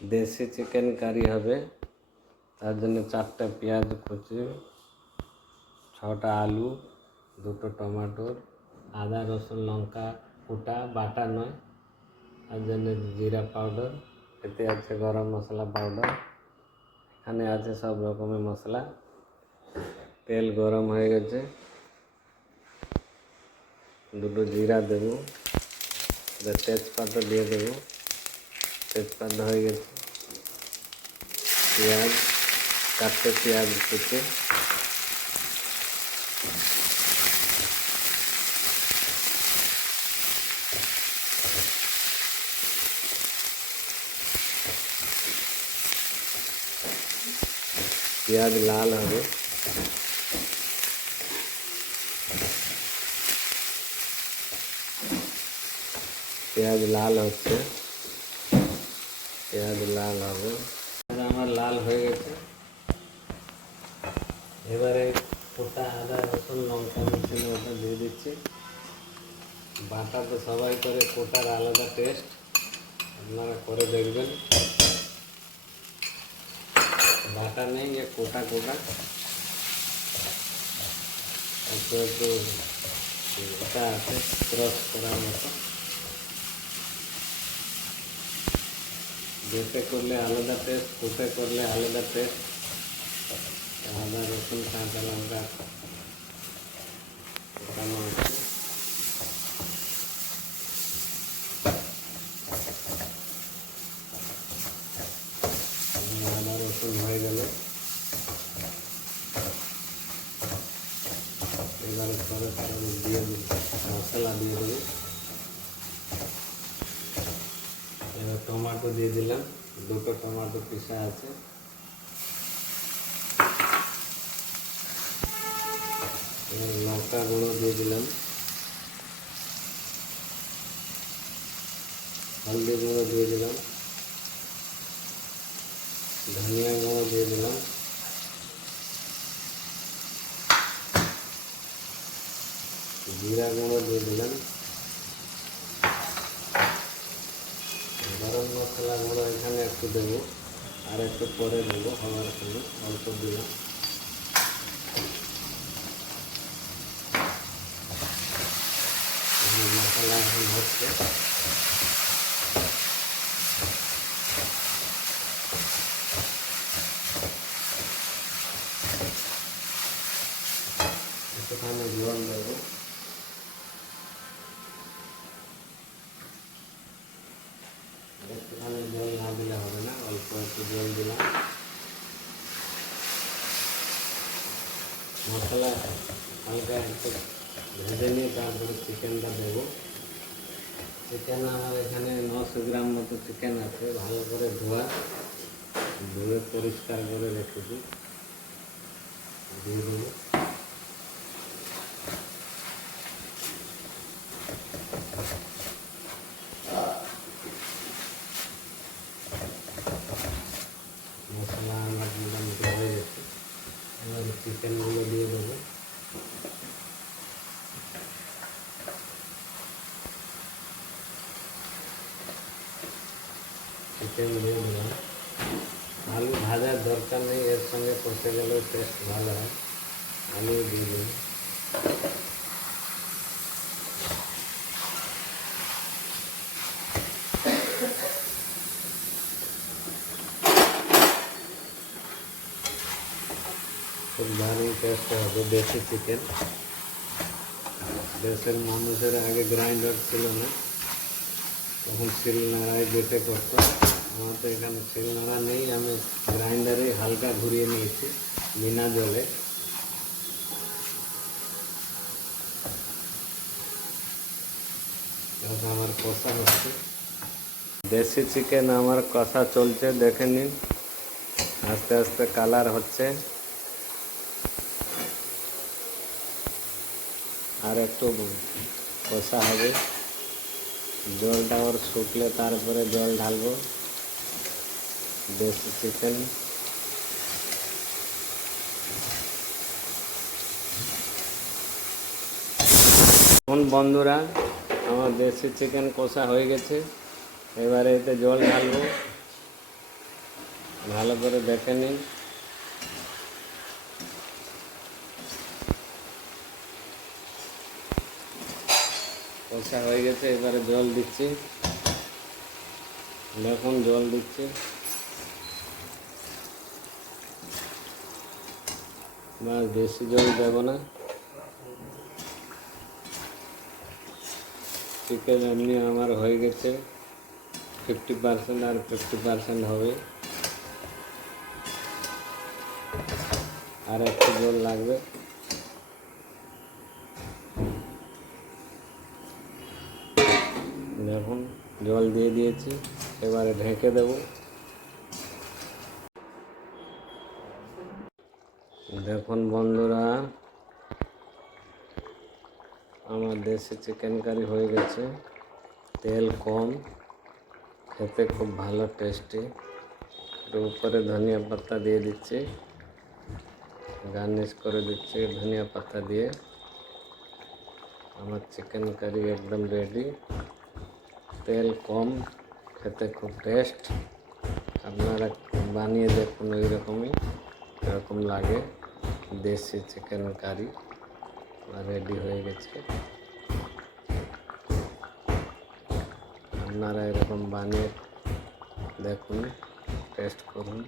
দেশি chicken curry হবে, তার জন্য 4টা পেঁয়াজ কুচি, 6টা আলু, 2টো টমেটো, আদা রসুন লঙ্কা কুটা, বাটা নয়, তার জন্য জিরা পাউডার, এতে আছে গরম মশলা পাউডার, এখানে আছে সব রকমের মশলা। তেল গরম হয়ে গেছে, 2টো জিরা দেবো, তেজপাতা দিয়ে দেবো, তেজপাতা হয়ে গেছে। পেঁয়াজ, 4টে পেঁয়াজ কুচি, পেঁয়াজ লাল হবে, পেঁয়াজ লাল হচ্ছে, পেঁয়াজ লাল হবে, আমার লাল হয়ে গেছে। এবারে গোটা আদা রসুন লঙ্কা মিশিয়ে ওটা দিয়ে দিচ্ছি। বাটা তো সবাই করে, কোটার আলাদা টেস্ট, আপনারা করে দেখবেন। বাটা নেই, যে কোটা কোটা একটু একটু ওটা আছে ক্রস করার মতো। বেটে করলে আলাদা টেস্ট, কুটে করলে আলাদা টেস্ট। আদা রসুন কাঁচা লঙ্কা ওখানে আছে। আদা রসুন হয়ে গেলে এবারে পরে দিয়ে দিই, মশলা দিয়ে দেবো। এবার টমেটো দিয়ে দিলাম, 2টো টমেটো পিসা আছে। এবার লঙ্কা গুঁড়ো দিয়ে দিলাম, হলদি গুঁড়ো দিয়ে দিলাম, ধনিয়া গুঁড়ো দিয়ে দিলাম, জিরা গুঁড়ো দিয়ে দিলাম, গরম মশলা গুঁড়ো এখানে একটু দেবো, আর একটু পরে দেবো, হওয়ার সময় অল্প দিলাম। মশলা এখন হচ্ছে, একটুখানি জল দেবো। একটুখানি জল না দিলে হবে না, অল্প একটু জল দিলাম। মশলা হালকা একটু ভেজে নিয়ে তারপরে চিকেনটা দেবো। চিকেন আমার এখানে 900 গ্রাম মতো চিকেন আছে, ভালো করে ধুয়ে পরিষ্কার করে রেখেছি, দিয়ে দেবো। মশলা আমার মোটামুটি হয়ে গেছে, এবার চিকেনগুলো দিয়ে দেবো। চিকেন দিয়ে দিলাম। আলু ভাজার দরকার নেই, এর সঙ্গে কষে গেলেও টেস্ট ভালো হয়। আলু দিয়ে দিন। খুব দারুণ টেস্ট হবে দেশি চিকেন। দেশের মানুষের আগে গ্রাইন্ডার ছিল না, তখন শিলনোড়ায় বেটে করতো। আমার তো এখানে শিলনোড়া নেই, আমি গ্রাইন্ডারে হালকা ঘুরিয়ে নিয়েছি বিনা জলে। আমার কষা হচ্ছে, দেশি চিকেন আমার কষা চলছে, দেখে নিন আস্তে আস্তে কালার হচ্ছে। আর একটু কষা হবে, জলটা ওর শুকলে তারপরে জল ঢালবো। দেশি চিকেন এখন বন্ধুরা আমার দেশি চিকেন কষা হয়ে গেছে, এবারে এতে জল ঢালবো। ভালো করে দেখে নিন। কষা হয়ে গেছে, এবারে জল দিচ্ছি। দেখুন জল দিচ্ছি, বাস বেশি জল দেব না। চিকেন এমনি আমার হয়ে গেছে 50%, আর 50% হবে, আর একটু জল লাগবে। দেখুন জল দিয়ে দিয়েছি, এবারে ঢেকে দেব। দেখুন বন্ধুরা, আমার দেশি চিকেন কারি হয়ে গেছে, তেল কম, খেতে খুব ভালো টেস্টি। উপরে ধনিয়া পাতা দিয়ে দিচ্ছি, গার্নিশ করে দিচ্ছি ধনিয়া পাতা দিয়ে। আমার চিকেন কারি একদম রেডি, তেল কম, খেতে খুব টেস্ট। আপনারা বানিয়ে দেখুন, এইরকমই এরকম লাগে। দেশি চিকেন কারি রেডি হয়ে গেছে। আপনারা এরকম বানিয়ে দেখুন, টেস্ট করুন।